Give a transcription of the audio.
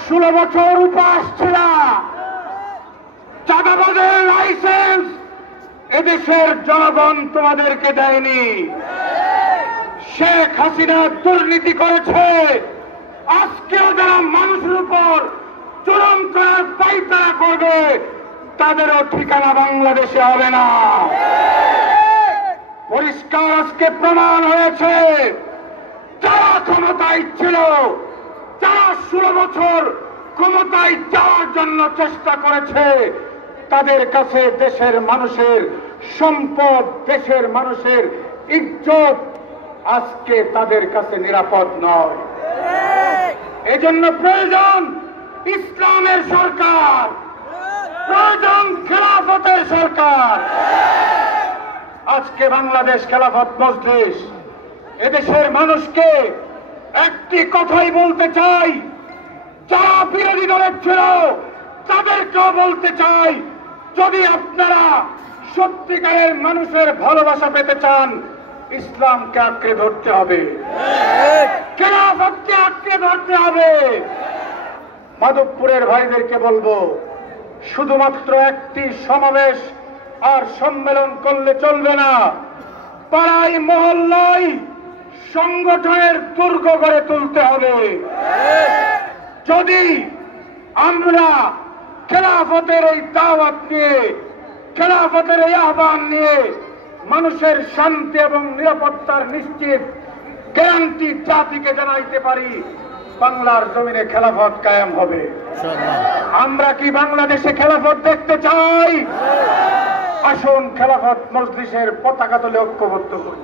16 বছর উপাস ছিল, চাঁদাবাজের লাইসেন্স এদেশের জনগণ তোমাদেরকে দেয়নি। শেখ হাসিনা দুর্নীতি করেছে, আজকেও যারা মানুষের উপর জুলুম করার পায়তারা করবে তাদেরও ঠিকানা বাংলাদেশে হবে না। পরিষ্কার আজকে প্রমাণ হয়েছে, যারা ক্ষমতায় ছিল, যারা 16 বছর ক্ষমতায় যাওয়ার জন্য চেষ্টা করেছে, তাদের কাছে দেশের মানুষের সম্পদ, দেশের মানুষের ইজ্জত আজকে তাদের কাছে নিরাপদ নয়। এজন্য প্রয়োজন ইসলামের সরকার, প্রয়োজন খেলাফতের সরকার। আজকে বাংলাদেশ খেলাফত মজলিস এদেশের মানুষকে একটি কথাই বলতে চাই, যারা বিরোধী দলের ছিল তাদেরকেও বলতে চাই, যদি আপনারা সত্যিকারের মানুষের ভালোবাসা পেতে চান, ইসলামকে আঁকড়ে ধরতে হবে, খেলাফতকে আঁকড়ে ধরতে হবে। মাধবপুরের ভাইদেরকে বলবো, শুধুমাত্র একটি সমাবেশ আর সম্মেলন করলে চলবে না, পাড়ায় মহল্লায় সংগঠনের দুর্গ গড়ে তুলতে হবে। যদি আমরা খেলাফতের এই দাওয়াত নিয়ে, খেলাফতের এই আহ্বান নিয়ে মানুষের শান্তি এবং নিরাপত্তার নিশ্চিত গ্যারান্টি জাতিকে জানাইতে পারি, বাংলার জমিনে খেলাফত কায়েম হবে। আমরা কি বাংলাদেশে খেলাফত দেখতে চাই? আসুন খেলাফত মজলিসের পতাকা তলে ঐক্যবদ্ধ করি।